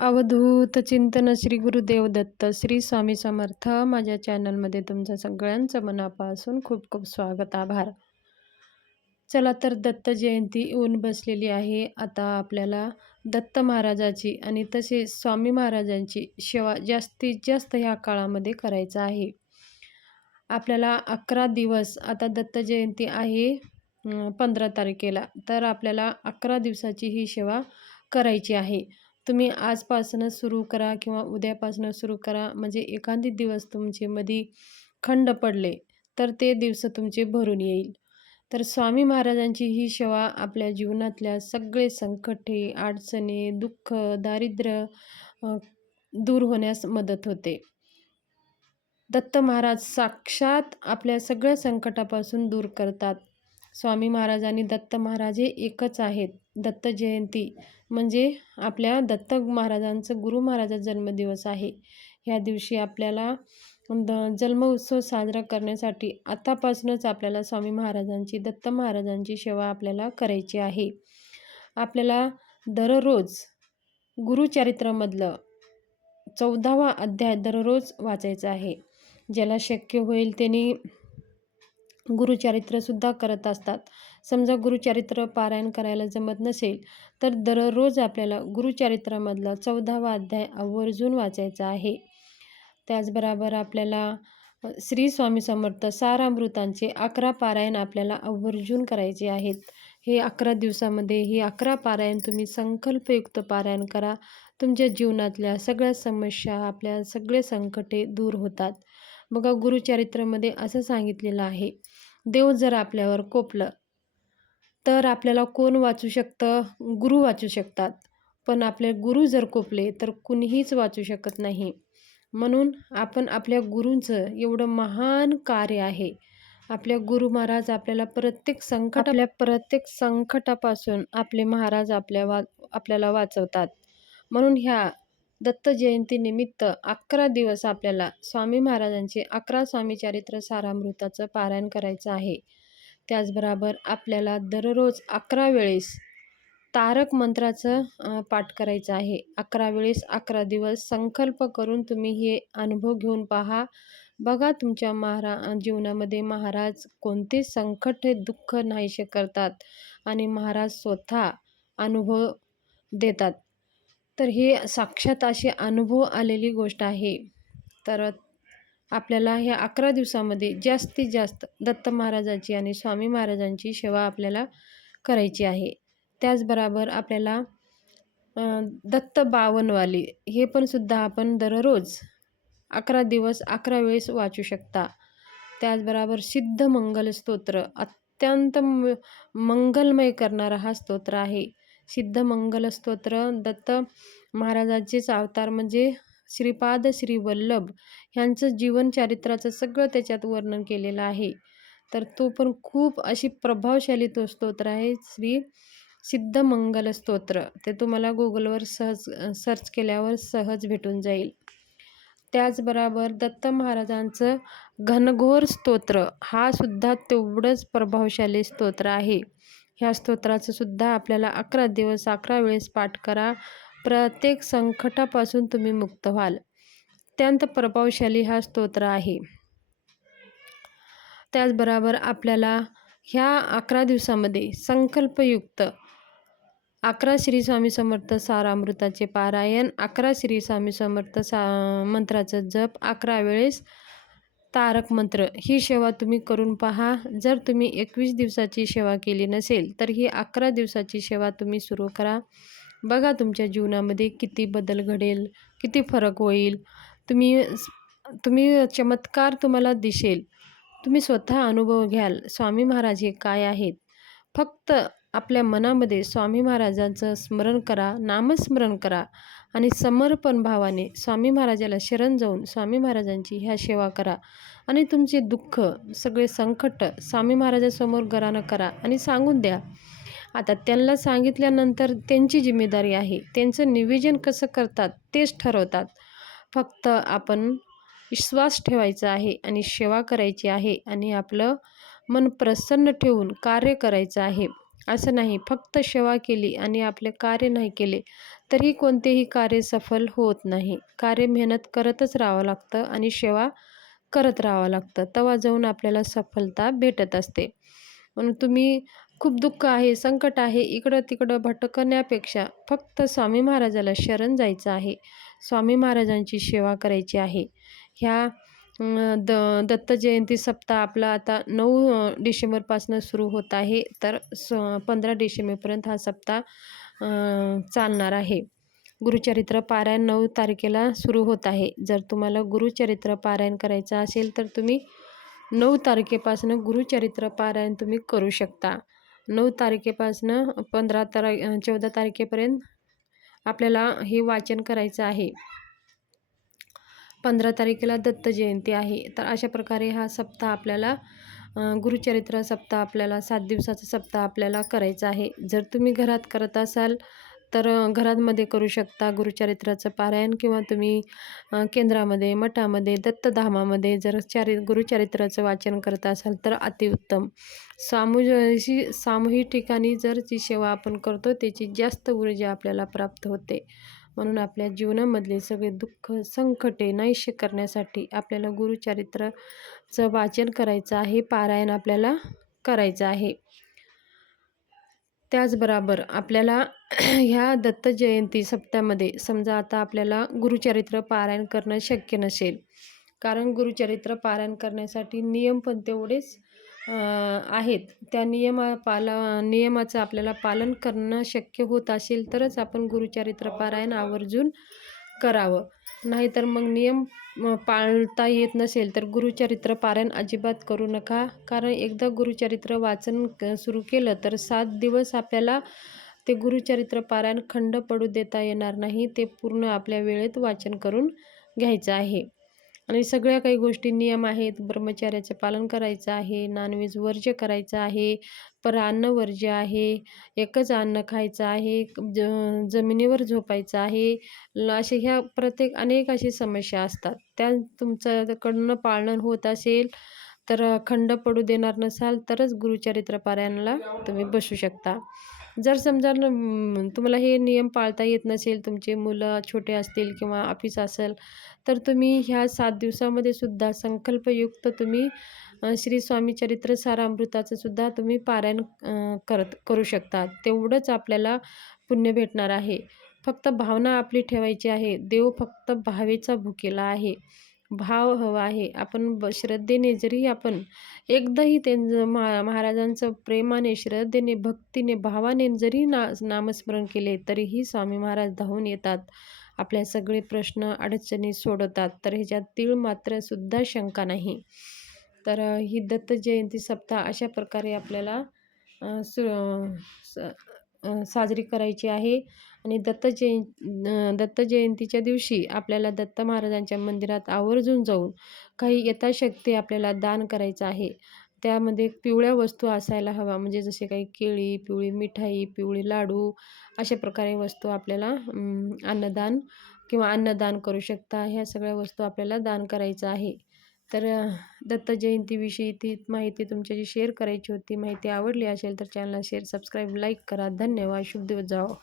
अवधूत चिंतन श्री गुरुदेव दत्त श्री स्वामी समर्थ. माझ्या चॅनलमध्ये तुमचं सगळ्यांचं मनापासून खूप खूप स्वागत आभार. चला तर दत्त जयंती येऊन बसलेली आहे. आता आपल्याला दत्त महाराजाची आणि तसेच स्वामी महाराजांची सेवा जास्तीत जास्त ह्या काळामध्ये करायचं आहे. आपल्याला अकरा दिवस आता दत्त जयंती आहे पंधरा तारखेला. तर आपल्याला अकरा दिवसाची ही सेवा करायची आहे. तुम्ही आजपासूनच सुरू करा किंवा उद्यापासून सुरू करा. म्हणजे एखादी दिवस तुमचे मध्ये खंड पडले तर ते दिवस तुमचे भरून येईल. तर स्वामी महाराजांची ही सेवा आपल्या जीवनातल्या सगळे संकटे अडचणी दुःख दारिद्र्य दूर होण्यास मदत होते. दत्त महाराज साक्षात आपल्या सगळ्या संकटापासून दूर करतात. स्वामी महाराज आणि दत्त महाराज हे एकच आहेत. दत्त जयंती म्हणजे आपल्या दत्त महाराजांचं गुरु महाराजाचा जन्मदिवस आहे. ह्या दिवशी आपल्याला द जन्म उत्सव साजरा करण्यासाठी आतापासूनच आपल्याला स्वामी महाराजांची दत्त महाराजांची सेवा आपल्याला करायची आहे. आपल्याला दररोज गुरुचरित्रामधलं चौदावा अध्याय दररोज वाचायचा आहे. ज्याला शक्य होईल त्यांनी गुरुचरित्रसुद्धा करत असतात. समजा गुरुचरित्र पारायण करायला जमत नसेल तर दररोज आपल्याला गुरुचरित्रामधला चौदावा अध्याय आवर्जून वाचायचा आहे. त्याचबरोबर आपल्याला श्री स्वामी समर्थ सारामृतांचे अकरा पारायण आपल्याला आवर्जून करायचे आहेत. हे अकरा दिवसामध्ये ही अकरा पारायण तुम्ही संकल्पयुक्त पारायण करा. तुमच्या जीवनातल्या सगळ्या समस्या आपल्या सगळे संकटे दूर होतात. बघा गुरुचरित्रामध्ये असं सांगितलेलं आहे. देव जर आपल्यावर कोपलं तर आपल्याला कोण वाचू शकतं? गुरु वाचू शकतात. पण आपले गुरु जर कोपले तर कुणीहीच वाचू शकत नाही. म्हणून आपण आपल्या गुरूंचं एवढं महान कार्य आहे. आपल्या गुरु महाराज आपल्याला प्रत्येक संकट आपल्या प्रत्येक संकटापासून आपले महाराज आपल्या वा आपल्याला वाचवतात. म्हणून ह्या दत्त जयंतीनिमित्त अकरा दिवस आपल्याला स्वामी महाराजांचे अकरा स्वामी चरित्र सारामृताचं पारायण करायचं आहे. त्याचबरोबर आपल्याला दररोज अकरा वेळेस तारक मंत्राचं पाठ करायचं आहे. अकरा वेळेस अकरा दिवस संकल्प करून तुम्ही हे अनुभव घेऊन पहा. बघा तुमच्या महारा जीवनामध्ये महाराज कोणते संकट हे दुःख नाहीसे करतात आणि महाराज स्वतः अनुभव देतात. तर हे साक्षात अशी अनुभव आलेली गोष्ट आहे. तर आपल्याला ह्या अकरा दिवसामध्ये जास्तीत जास्त दत्त महाराजांची आणि स्वामी महाराजांची सेवा आपल्याला करायची आहे. त्याचबरोबर आपल्याला दत्त बावनवाली हे पण सुद्धा आपण दररोज अकरा दिवस अकरा वेळेस वाचू शकता. त्याचबरोबर सिद्ध मंगल स्तोत्र अत्यंत मंगलमय करणारा हा स्तोत्र आहे. सिद्ध दत्त महाराजांचेच अवतार म्हणजे श्रीपाद श्री वल्लभ ह्यांचं जीवनचारित्राचं सगळं त्याच्यात वर्णन केलेलं आहे. तर तो पण खूप अशी प्रभावशाली तो स्तोत्र आहे श्री सिद्धमंगल स्तोत्र ते तुम्हाला गुगलवर सहज सर्च केल्यावर सहज भेटून जाईल. त्याचबरोबर दत्त महाराजांचं घनघोर स्तोत्र हा सुद्धा तेवढंच प्रभावशाली स्तोत्र आहे. ह्या स्तोत्राचं सुद्धा आपल्याला अकरा दिवस अकरा वेळेस पाठ करा. प्रत्येक संकटापासून तुम्ही मुक्त व्हाल. अत्यंत प्रभावशाली हा स्तोत्र आहे. त्याचबरोबर आपल्याला ह्या अकरा दिवसामध्ये संकल्पयुक्त अकरा श्री स्वामी समर्थ सारामृताचे पारायण अकरा श्री स्वामी समर्थ सा मंत्राचं जप अकरा वेळेस तारक मंत्र. ही सेवा तुम्ही करून पहा. जर तुम्ही एकवीस दिवसाची सेवा केली नसेल तर ही अकरा दिवसाची सेवा तुम्ही सुरू करा. बघा तुमच्या जीवनामध्ये किती बदल घडेल किती फरक होईल. तुम्ही तुम्ही चमत्कार तुम्हाला दिसेल. तुम्ही स्वतः अनुभव घ्याल. स्वामी महाराज हे काय आहेत? फक्त आपल्या मनामध्ये स्वामी महाराजांचं स्मरण करा. नामस्मरण करा. आणि समर्पण भावाने स्वामी महाराजाला शरण जाऊन स्वामी महाराजांची ह्या सेवा करा. आणि तुमचे दुःख सगळे संकट स्वामी महाराजासमोर गरानं करा आणि सांगून द्या. आता त्यांना सांगितल्यानंतर त्यांची जिम्मेदारी आहे. त्यांचं निवेदन कसं करतात तेच ठरवतात. फक्त आपण विश्वास ठेवायचा आहे आणि सेवा करायची आहे आणि आपलं मन प्रसन्न ठेवून कार्य करायचं आहे. असं नाही. फक्त सेवा केली आणि आपले कार्य नाही केले तरी कोणतेही कार्य सफल होत नाही. कार्य मेहनत करतच राहावं लागतं आणि सेवा करत राहावं लागतं. तेव्हा जाऊन आपल्याला सफलता भेटत असते. म्हणून तुम्ही खूप दुःख आहे संकट आहे इकडं तिकडं भटकण्यापेक्षा फक्त स्वामी महाराजाला शरण जायचं आहे. स्वामी महाराजांची सेवा करायची आहे. ह्या द दत्त जयंती सप्ताह आपला आता नऊ डिसेंबरपासून सुरू होत आहे. तर स पंधरा डिसेंबरपर्यंत हा सप्ताह चालणार आहे. गुरुचरित्र पारायण नऊ तारखेला सुरू होत आहे. जर तुम्हाला गुरुचरित्र पारायण करायचं असेल तर तुम्ही नऊ तारखेपासून गुरुचरित्र पारायण तुम्ही करू शकता. नऊ तारखेपासून पंधरा तार चौदा तारखेपर्यंत आपल्याला हे वाचन करायचं आहे. पंधरा तारखेला दत्त जयंती आहे. तर अशा प्रकारे हा सप्ताह आपल्याला गुरुचरित्र सप्ताह आपल्याला सात दिवसाचा सप्ताह आपल्याला करायचा आहे. जर तुम्ही घरात करत असाल तर घरांमध्ये करू शकता गुरुचरित्राचं पारायण किंवा तुम्ही केंद्रामध्ये मठामध्ये दत्तधामामध्ये जर चारि गुरुचरित्राचं वाचन करत असाल तर अतिउत्तम. सामूजी सामूहिक ठिकाणी जर जी सेवा आपण करतो त्याची जास्त ऊर्जा आपल्याला प्राप्त होते. म्हणून आपल्या जीवनामधले सगळे दुःख संकटे नाहीशे करण्यासाठी आपल्याला गुरुचरित्राचं वाचन करायचं आहे पारायण आपल्याला करायचं आहे. त्याचबरोबर आपल्याला ह्या दत्त जयंती सप्त्यामध्ये समजा आता आपल्याला गुरुचरित्र पारायण करणं शक्य नसेल. कारण गुरुचरित्र पारायण करण्यासाठी नियम पण तेवढेच आहेत. त्या नियमा पाला नियमाचं आपल्याला पालन करणं शक्य होत असेल तरच आपण गुरुचरित्र पारायण आवर्जून करावं. नाहीतर मग नियम पाळता येत नसेल तर गुरुचरित्र पारायण अजिबात करू नका. कारण एकदा गुरुचरित्र वाचन सुरू केलं तर सात दिवस आपल्याला ते गुरुचरित्र पारायण खंड पडू देता येणार नाही. ते पूर्ण आपल्या वेळेत वाचन करून घ्यायचं आहे. आणि सगळ्या काही गोष्टी नियम आहेत. ब्रह्मचार्याचं पालन करायचं आहे. नॉनव्हेज वर्ज्य करायचं आहे. पर अन्न वर्ज्य आहे. एकच अन्न खायचं आहे. ज जमिनीवर झोपायचं आहे. असे ह्या प्रत्येक अनेक अशी समस्या असतात. त्या तुमच्याकडनं पाळणं होत असेल तर खंड पडू देणार नसाल तरच गुरुचरित्र पारायणाला तुम्ही बसू शकता. जर समजा तुम्हाला हे नियम पाळता येत नसेल तुमचे मुलं छोटे असतील किंवा ऑफिस असेल तर तुम्ही ह्या सात दिवसामध्ये सुद्धा संकल्पयुक्त तुम्ही श्री स्वामी चरित्र सारामृताचं सुद्धा तुम्ही पारायण करत करू शकता. तेवढंच आपल्याला पुण्य भेटणार आहे. फक्त भावना आपली ठेवायची आहे. देव फक्त भावेचा भुकेला आहे. भाव हवा आहे. आपण ब श्रद्धेने जरी आपण एकदाही त्यांचं महा महाराजांचं प्रेमाने श्रद्धेने भक्तीने भावाने जरी ना नामस्मरण केले तरीही स्वामी महाराज धावून येतात. आपल्या सगळे प्रश्न अडचणी सोडवतात. तर ह्याच्यात तीळ मात्र सुद्धा शंका नाही. तर ही दत्त जयंती सप्ताह अशा प्रकारे आपल्याला सु साजरी करायची आहे. आणि दत्त जयं दत्त जयंतीच्या दिवशी आपल्याला दत्त महाराजांच्या मंदिरात आवर्जून जाऊन काही यथाशक्ती आपल्याला दान करायचं आहे. त्यामध्ये पिवळ्या वस्तू असायला हवा म्हणजे जसे काही केळी पिवळी मिठाई पिवळी लाडू अशा प्रकारे वस्तू आपल्याला अन्नदान किंवा अन्नदान करू शकता. ह्या सगळ्या वस्तू आपल्याला दान करायचं आहे. तर दत्त जयंतीविषयी ती माहिती तुमच्याशी शेअर करायची होती. माहिती आवडली असेल तर चॅनलला शेअर सबस्क्राईब लाईक करा. धन्यवाद. शुभ दिवस जाओ